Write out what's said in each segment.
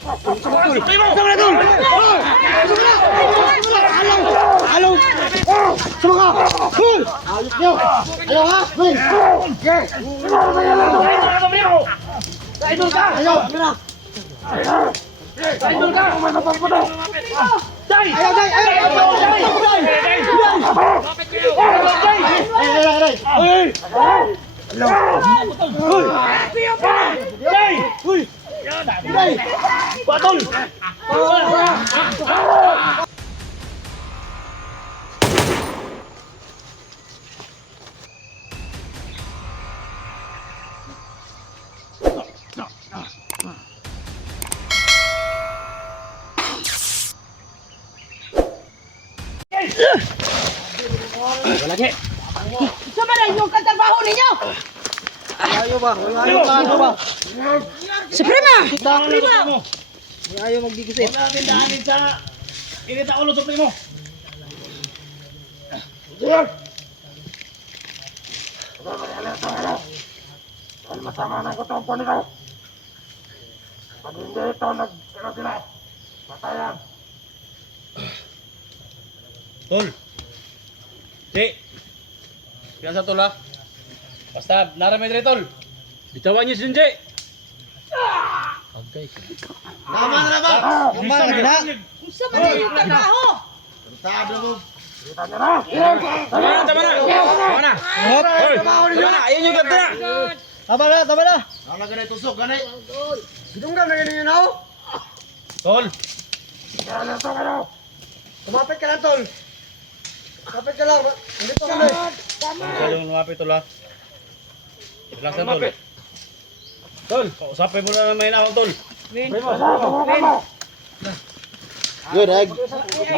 Halo! Sama ka! Hoy! Ayos niyo! Ayaw ha! Hoy! Yes! Idol ka! Ayaw! Mira! Idol ka! Day! Ayaw! Day! Ayaw! Day! Hoy! Day! Batol! Lagi. Sama na yung katrabaho ninyo! Ayaw ba? Ayaw ba? Suprema! Suprema! Ayaw magdigisip. Huwag natin daanin sa init na ulo, Supremo. Dahil masama na ko itong po nito. Pag hindi ito nag-ano sila, patayan. Tol. Si. Yan sa tol ha. Basta naramay rin tol. Bitawan niyo si Junji. Tama na ba? Tama na gina. Sama na yung katrabaho! Kita nyo na! Tama na. Hoy. Tama na. Ayun yung ganda. Tama na, tama na. Wala ganay tusok, ganay. Sinunggaw na ganyan yun ako. Tol. Kaya lang ito kayo! Kumapit ka lang, tol. Kumapit ka lang. Hindi pa kami. Masyado yung lumapit tol ha. Relax na tol. Tol, kausapin mo na naman ako tol. Win! Subukan mo! Good, egg.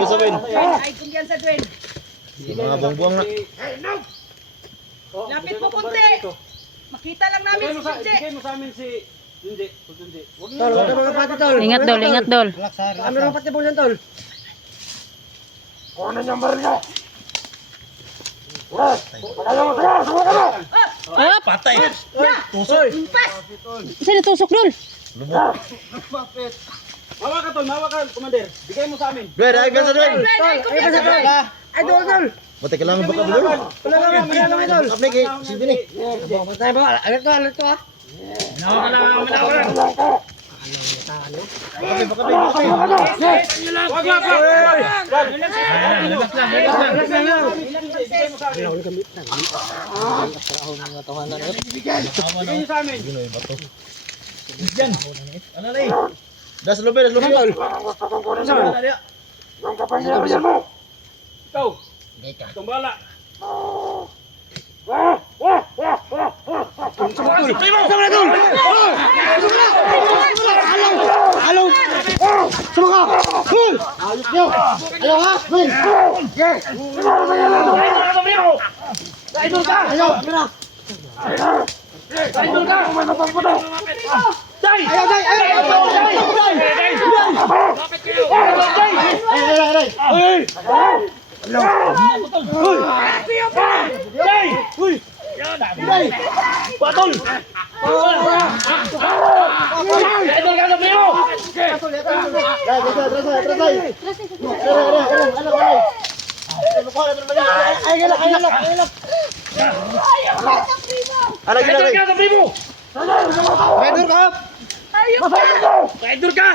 Gusto Win! Ay, kumpiyansa Win! Mga bongbong na. Lapit mo kunti! Makita lang namin si Junji! Bigay mo sa amin si Junji. Junji. Tol, huwag ka mga pati, tol. Ingat dol, ingat dol. Kami mga pati po yan, tol. Kunin yung baril nyo! Yes! Ayaw mo sa'yo! Subukan mo! Ah, Patay. Tusok. Impas! saan natusok dol? Mawa ka tol, mawa ka, Commander. Bigay mo sa amin. Good, egg. Gasa, tol. Win! Ay, kumpiyansa Win! Ay, tol, tol. Mati ka lang baka dulu. Wala lang, tol. Kapne kay sindi ni. Matay ba? Alat to, ah. Minawa ka lang, minawa ka lang. Baka, baka. Wag, wag, wag. Relax lang, relax lang. Bigay niyo sa amin. Yan. Ano na eh? Das lubi, tol. Ang gusto kong kunin sa'yo! Yung kapangyarihan mo! Ikaw. Itong bala. Halo! Sama ka! Hoy! Ayos niyo! Ayaw ha! Hoy! Yes! Idol ka! Ayaw! Mira! Idol ka! Day! Ayaw! Day! Ayaw! Day! Hoy! Day! Batol! Idol ka sa primo! Idol ka sa primo! Idol ka!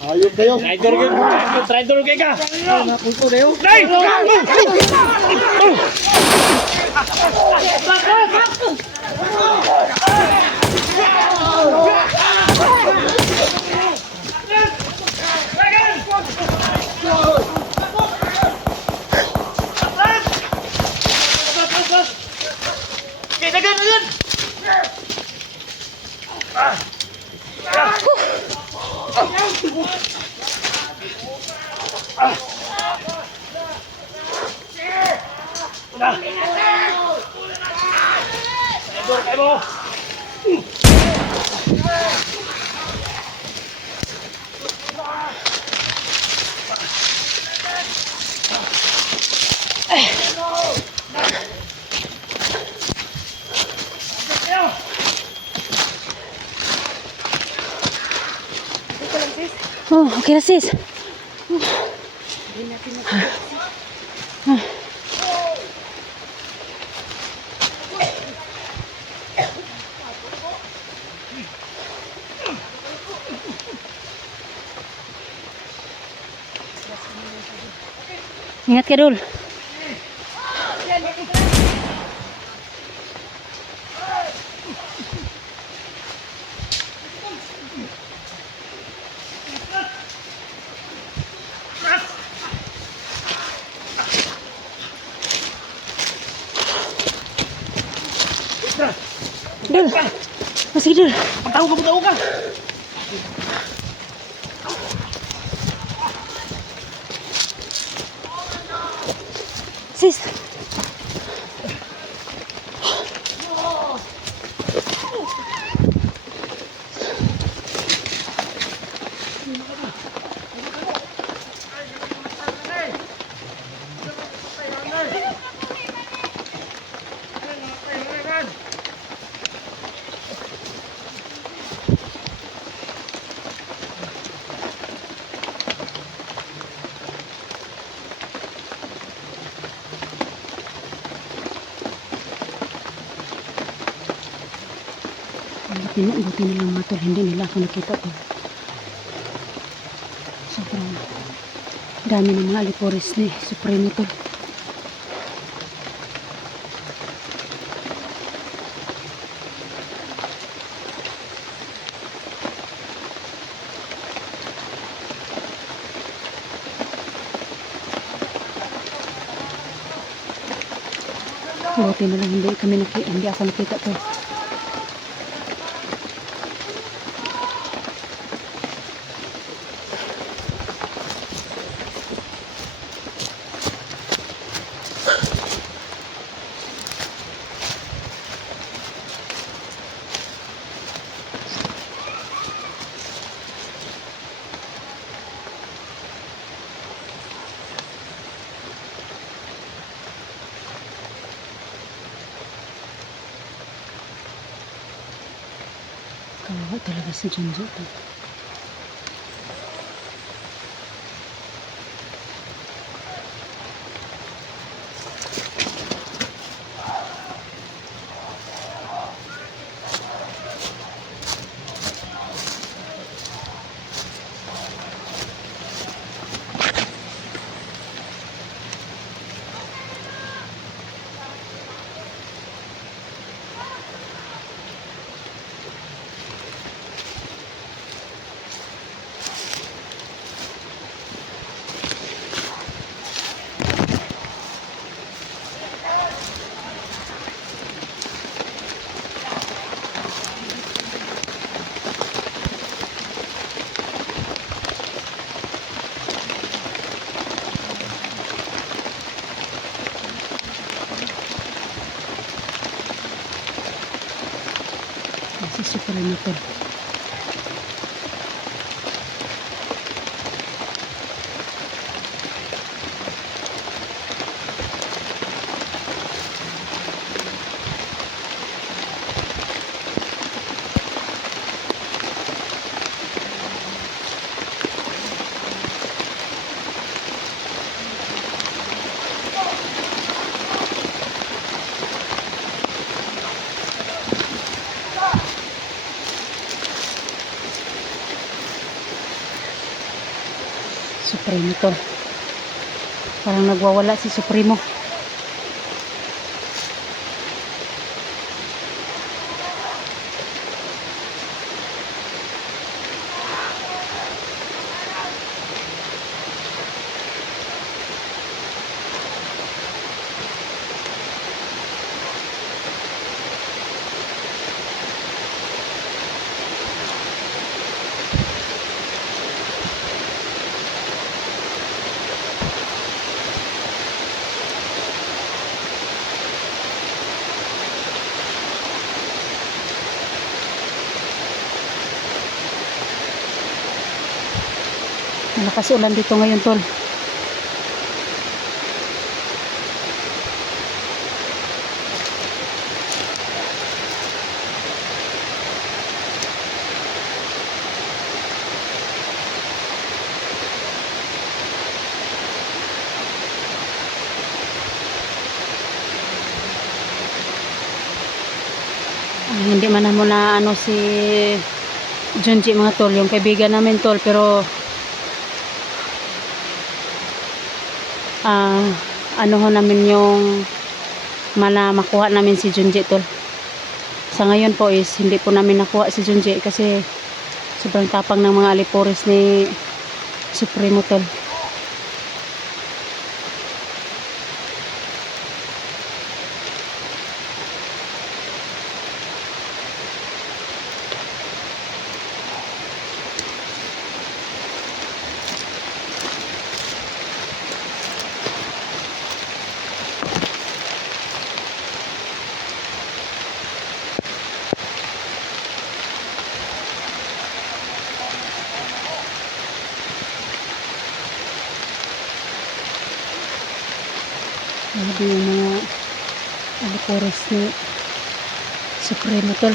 Ayun kayo. Idol ka! Idol ka! Napunto na yun. Day! Oh, okay na sis. Ingat ka, Dul. Dul. Masih Dul. Tahu ka. Sis. Buti na lang mga tol, hindi nila ako nakita tol. Sobrang dami ng mga aliporis ni Supremo tol. Buti na lang hindi ako nakita tol. Kawawa talaga si Junjo to. Si Supremo tol. Supremo tol. Parang nagwawala si Supremo. Malakas ulan dito ngayon tol. Hindi man na muna ano si Junji mga tol, yung kaibigan namin tol, pero ano ho namin yung makuha namin si Junji tol. Sa ngayon po is hindi po namin nakuha si Junji kasi sobrang tapang ng mga Alipores ni Supremo tol. Grabe yung mga Alipores ni Supremo tol.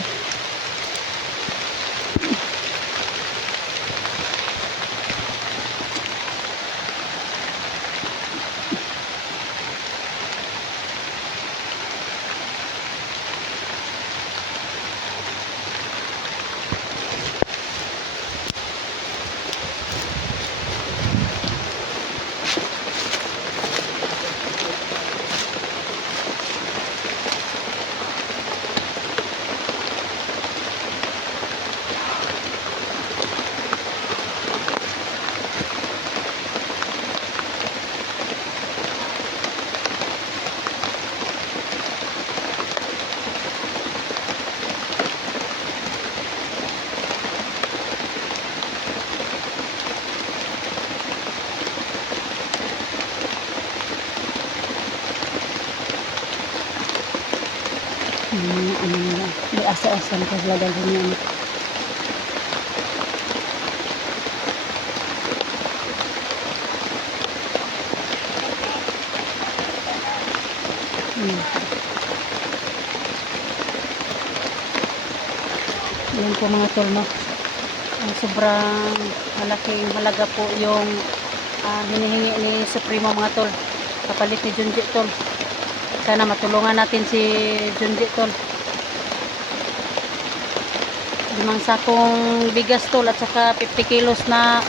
Ano nila, di asa-asan ko sila dalhin niya. Yan po mga tol, no? Ang sobrang malaking halaga po yung hinihingi ni Supremo mga tol, kapalit ni Junji tol. Sana matulungan natin si Junji tol. 5 sakong bigas tol at saka 50 kilos na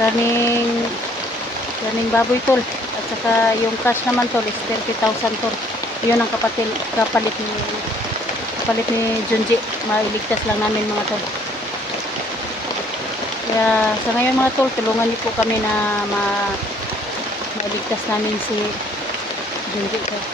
running baboy tol, at saka yung cash naman tol is 30,000 tol. Yun ang kapalit ni Junji. Mailigtas lang namin mga tol. Kaya sa ngayon mga tol, tulungan niyo po kami na mailigtas namin si Junji tol.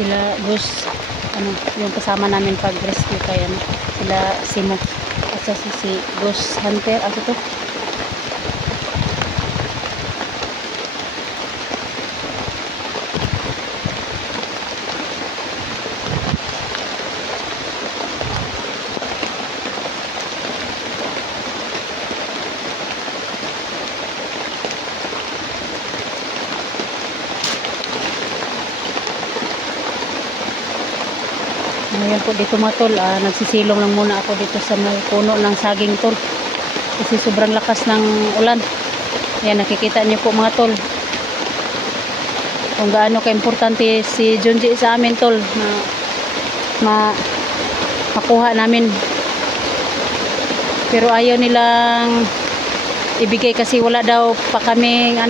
Sila Gus, yung kasama namin pag rescue kaya sila Simo at sa si Gus Hunter, to ngayon po dito mga tol, nagsisilong lang muna ako dito sa may puno ng saging tol kasi sobrang lakas ng ulan. Ayan, nakikita niyo po mga tol kung gaano ka-importante si Junji sa amin tol, na makuha namin, pero ayaw nilang ibigay kasi wala daw pa kaming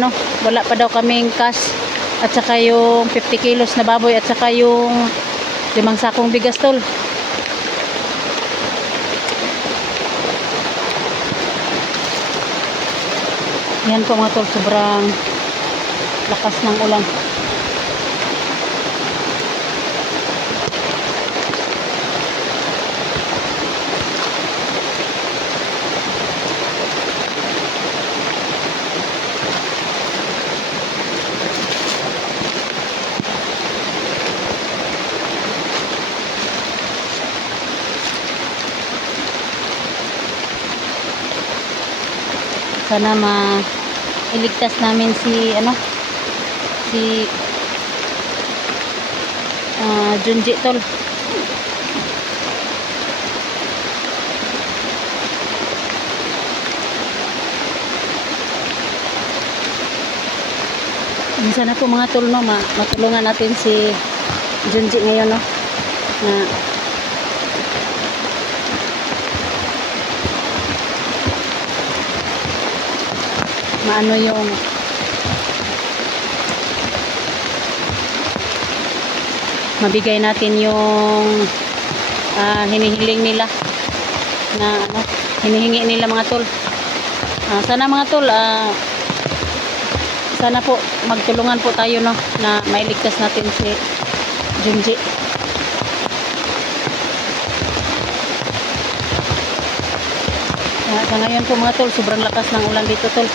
wala pa daw kaming cash at saka yung 50 kilos na baboy at saka yung 5 sakong bigas tol. Yan po mga tol, sobrang lakas ng ulan. Sana iligtas namin si Junji tol. Sana po mga tol, no, matulungan natin si Junji ngayon, no, na maano yung mabigay natin yung hinihiling nila na ano, hinihingi nila mga tol. Sana mga tol, sana po magtulungan po tayo, no, na mailigtas natin si Junji. Sa ngayon po mga tol, sobrang lakas ng ulan dito tol.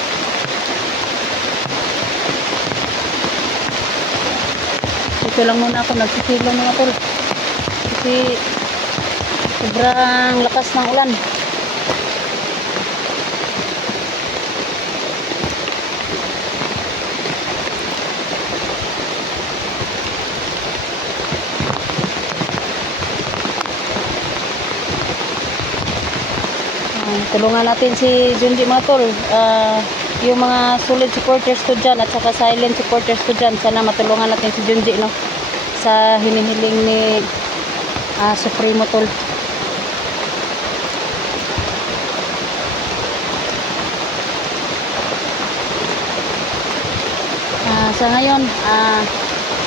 Dito lang muna ako nagsisilong mga tol. Kasi sobrang lakas ng ulan. Tulungan natin si Junji mga tol. Yung mga solid supporters ko dyan at saka silent supporters ko dyan, sana matulungan natin si Junji, no, sa hinihiling ni Supremo tol. Sa ngayon,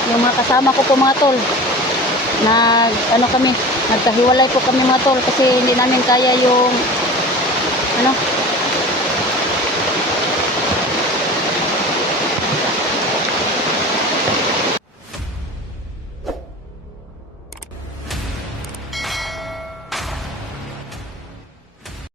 yung mga kasama ko po mga tol, nagtahiwalay po kami mga tol kasi hindi namin kaya yung